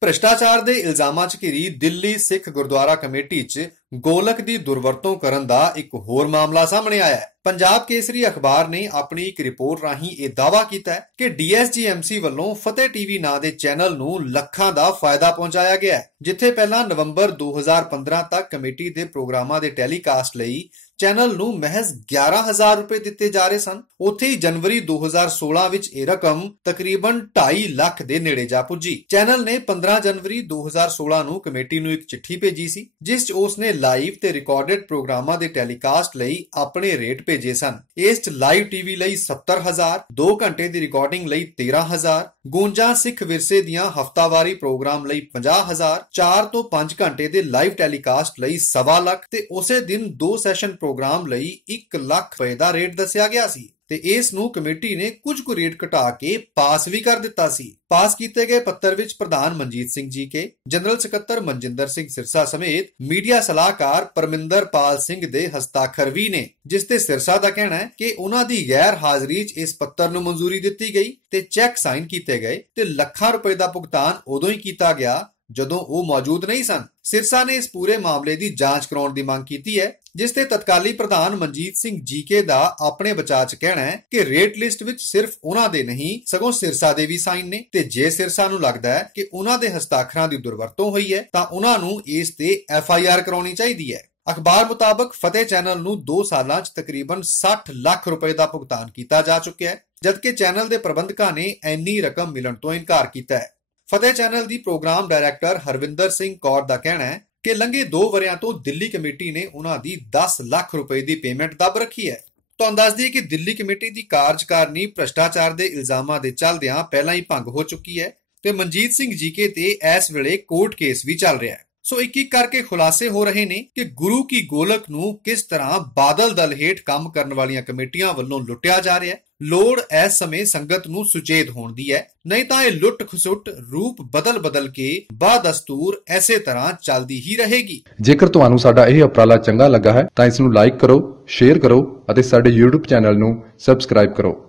ਭ੍ਰਿਸ਼ਟਾਚਾਰ ਦੇ ਇਲਜ਼ਾਮਾਂ 'ਚ ਘਿਰੀ ਦਿੱਲੀ ਸਿੱਖ ਗੁਰਦੁਆਰਾ ਕਮੇਟੀ 'ਚ ਗੋਲਕ ਦੀ ਦੁਰਵਰਤੋਂ ਕਰਨ ਦਾ ਇੱਕ ਹੋਰ ਮਾਮਲਾ ਸਾਹਮਣੇ ਆਇਆ ਹੈ। ਪੰਜਾਬ ਕੇਸਰੀ ਅਖਬਾਰ ਨੇ ਆਪਣੀ ਇੱਕ ਰਿਪੋਰਟ ਰਾਹੀਂ ਇਹ ਦਾਅਵਾ ਕੀਤਾ ਹੈ ਕਿ ਡੀਐਸਜੀਐਮਸੀ ਵੱਲੋਂ ਫਤਿਹ ਟੀਵੀ ਨਾਂ ਦੇ ਚੈਨਲ ਨੂੰ ਲੱਖਾਂ ਦਾ ਫਾਇਦਾ ਪਹੁੰਚਾਇਆ ਗਿਆ ਹੈ, ਜਿੱਥੇ ਪਹਿਲਾਂ ਨਵੰਬਰ 2015 ਤੱਕ ਕਮੇਟੀ ਦੇ ਪ੍ਰੋਗਰਾਮਾਂ ਦੇ ਟੈਲੀਕਾਸਟ ਲਈ ਚੈਨਲ ਨੂੰ ਮਹਿਜ਼ 11000 ਰੁਪਏ ਦਿੱਤੇ ਜਾ ਰਹੇ ਸਨ। ਉੱਥੇ ਹੀ ਜਨਵਰੀ 2016 ਵਿੱਚ ਇਹ ਰਕਮ ਤਕਰੀਬਨ 2.5 ਲੱਖ ਦੇ ਨੇੜੇ ਜਾ ਪੁੱਜੀ। ਚੈਨਲ ਨੇ 15 ਜਨਵਰੀ 2016 ਨੂੰ ਕਮੇਟੀ ਨੂੰ ਇੱਕ ਚਿੱਠੀ ਭੇਜੀ ਸੀ, ਜਿਸ 'ਚ ਉਸ ਨੇ ਲਾਈਵ ਤੇ ਰਿਕਾਰਡਡ ਪ੍ਰੋਗਰਾਮਾਂ ਦੇ ਟੈਲੀਕਾਸਟ ਲਈ ਆਪਣੇ ਰੇਟ ਭੇਜੇ ਸਨ। ਇਸ 'ਚ ਲਾਈਵ ਟੀਵੀ ਲਈ 70000 2 ਘੰਟੇ ਦੀ ਰਿਕਾਰਡਿੰਗ ਲਈ 13000 ਗੂੰਜਾਂ ਸਿੱਖ ਵਿਰਸੇ ਦੀਆਂ ਹਫਤਾਵਾਰੀ ਪ੍ਰੋਗਰਾਮ ਲਈ 50000 4 ਤੋਂ 5 ਘੰਟੇ ਦੇ ਲਾਈਵ ਟੈਲੀਕਾਸਟ ਲਈ 1.5 ਲੱਖ ਤੇ ਉਸੇ ਦਿਨ ਦੋ ਸੈਸ਼ਨ ਪ੍ਰੋਗਰਾਮ ਲਈ 1 ਲੱਖ ਰੁਪਏ ਦਾ ਰੇਟ ਦੱਸਿਆ ਗਿਆ ਸੀ। ਤੇ ਇਸ ਨੂੰ ਕਮੇਟੀ ਨੇ ਕੁਝ ਕੁ ਰੇਟ ਘਟਾ ਕੇ ਪਾਸ ਵੀ ਕਰ ਦਿੱਤਾ ਸੀ। ਪਾਸ ਕੀਤੇ ਗਏ ਪੱਤਰ ਵਿੱਚ ਪ੍ਰਧਾਨ ਮਨਜੀਤ ਸਿੰਘ ਜੀ ਕੇ, ਜਨਰਲ ਸਕੱਤਰ ਮਨਜਿੰਦਰ ਸਿੰਘ ਸਿਰਸਾ ਸਮੇਤ ਮੀਡੀਆ ਸਲਾਹਕਾਰ ਪਰਮਿੰਦਰ ਪਾਲ ਸਿੰਘ ਦੇ ਹਸਤਾਖਰ ਵੀ ਨੇ, ਜਿਸ ਤੇ ਸਿਰਸਾ ਦਾ ਕਹਿਣਾ ਹੈ ਕਿ ਉਹਨਾਂ ਦੀ ਗੈਰ ਹਾਜ਼ਰੀ 'ਚ ਇਸ ਪੱਤਰ ਨੂੰ ਮਨਜ਼ੂਰੀ ਦਿੱਤੀ ਗਈ ਤੇ ਚੈੱਕ ਸਾਈਨ ਕੀਤੇ ਗਏ ਤੇ ਲੱਖਾਂ ਰੁਪਏ ਦਾ ਭੁਗਤਾਨ ਉਦੋਂ ਹੀ ਕੀਤਾ ਗਿਆ ਜਦੋਂ ਉਹ ਮੌਜੂਦ ਨਹੀਂ ਸਨ, ਸਿਰਸਾ ਨੇ ਇਸ ਪੂਰੇ ਮਾਮਲੇ ਦੀ ਜਾਂਚ ਕਰਾਉਣ ਦੀ ਮੰਗ ਕੀਤੀ ਹੈ, ਜਿਸ ਤੇ ਤਤਕਾਲੀ ਪ੍ਰਧਾਨ ਮਨਜੀਤ ਸਿੰਘ ਜੀਕੇ ਦਾ ਆਪਣੇ ਬਚਾਅ 'ਚ ਕਹਿਣਾ ਹੈ ਕਿ ਰੇਟ ਲਿਸਟ ਵਿੱਚ ਸਿਰਫ ਉਹਨਾਂ ਦੇ ਨਹੀਂ, ਸਗੋਂ ਸਿਰਸਾ ਦੇ ਵੀ ਸਾਈਨ ਨੇ। ਤੇ ਜੇ ਸਿਰਸਾ ਨੂੰ ਲੱਗਦਾ ਹੈ ਕਿ ਉਹਨਾਂ ਦੇ ਹਸਤਾਖਰਾਂ ਦੀ ਦੁਰਵਰਤੋਂ ਹੋਈ ਹੈ, ਤਾਂ ਉਹਨਾਂ ਨੂੰ ਇਸ ਤੇ ਐਫ ਆਈ ਆਰ ਕਰਾਉਣੀ ਚਾਹੀਦੀ ਹੈ। ਅਖਬਾਰ ਮੁਤਾਬਕ ਫਤਿਹ ਚੈਨਲ ਨੂੰ 2 ਸਾਲਾਂ 'ਚ ਤਕਰੀਬਨ 60 ਲੱਖ ਰੁਪਏ ਦਾ ਭੁਗਤਾਨ ਕੀਤਾ ਜਾ ਚੁੱਕਿਆ ਹੈ, ਜਦਕਿ ਚੈਨਲ ਦੇ ਪ੍ਰਬੰਧਕਾਂ ਨੇ ਇੰਨੀ ਰਕਮ ਮਿਲਣ ਤੋਂ ਇਨਕਾਰ ਕੀਤਾ ਹੈ। ਫਤਿਹ ਚੈਨਲ ਦੀ ਪ੍ਰੋਗਰਾਮ ਡਾਇਰੈਕਟਰ ਹਰਵਿੰਦਰ ਸਿੰਘ ਕੌਰ ਦਾ ਕਹਿਣਾ ਹੈ ਕਿ ਲੰਘੇ 2 ਵਰਿਆਂ ਤੋਂ ਦਿੱਲੀ ਕਮੇਟੀ ਨੇ ਉਹਨਾਂ ਦੀ 10 ਲੱਖ ਰੁਪਏ ਦੀ ਪੇਮੈਂਟ ਦੱਬ ਰੱਖੀ ਹੈ। ਤੁਹਾਨੂੰ ਦੱਸ ਦਈਏ ਕਿ ਦਿੱਲੀ ਕਮੇਟੀ ਦੀ ਕਾਰਜਕਾਰਨੀ ਭ੍ਰਸ਼ਟਾਚਾਰ ਦੇ ਇਲਜ਼ਾਮਾਂ ਦੇ ਚੱਲਦਿਆਂ ਪਹਿਲਾਂ ਹੀ ਭੰਗ ਹੋ ਚੁੱਕੀ ਹੈ ਤੇ ਮਨਜੀਤ ਸਿੰਘ ਜੀਕੇ ਤੇ ਇਸ ਵੇਲੇ ਕੋਰਟ ਕੇਸ ਵੀ ਚੱਲ ਰਿਹਾ ਹੈ। ਸੋ ਇੱਕ ਇੱਕ ਕਰਕੇ ਖੁਲਾਸੇ ਹੋ ਰਹੇ ਨੇ ਕਿ ਗੁਰੂ ਕੀ ਗੋਲਕ ਨੂੰ ਕਿਸ ਤਰ੍ਹਾਂ ਬਾਦਲ ਦਲ ਹੇਠ ਕੰਮ ਕਰਨ ਵਾਲੀਆਂ ਕਮੇਟੀਆਂ ਵੱਲੋਂ ਲੁੱਟਿਆ ਜਾ ਰਿਹਾ ਹੈ। ਲੋੜ ਇਸ ਸਮੇਂ ਸੰਗਤ ਨੂੰ ਸੁਚੇਤ ਹੋਣ ਦੀ ਹੈ ਨਹੀਂ ਤਾਂ ਇਹ ਲੁੱਟ ਖਸੁੱਟ, ਰੂਪ ਬਦਲ ਬਦਲ ਕੇ ਬਾਦਸਤੂਰ ਐਸੇ ਤਰ੍ਹਾਂ ਚੱਲਦੀ ਹੀ ਰਹੇਗੀ। ਜੇਕਰ ਤੁਹਾਨੂੰ ਸਾਡਾ ਇਹ ਉਪਰਾਲਾ ਚੰਗਾ ਲੱਗਾ ਹੈ ਤਾਂ ਇਸ ਨੂੰ ਲਾਈਕ ਕਰੋ, ਸ਼ੇਅਰ ਕਰੋ ਅਤੇ ਸਾਡੇ YouTube ਚੈਨਲ ਨੂੰ ਸਬਸਕ੍ਰਾਈਬ ਕਰੋ।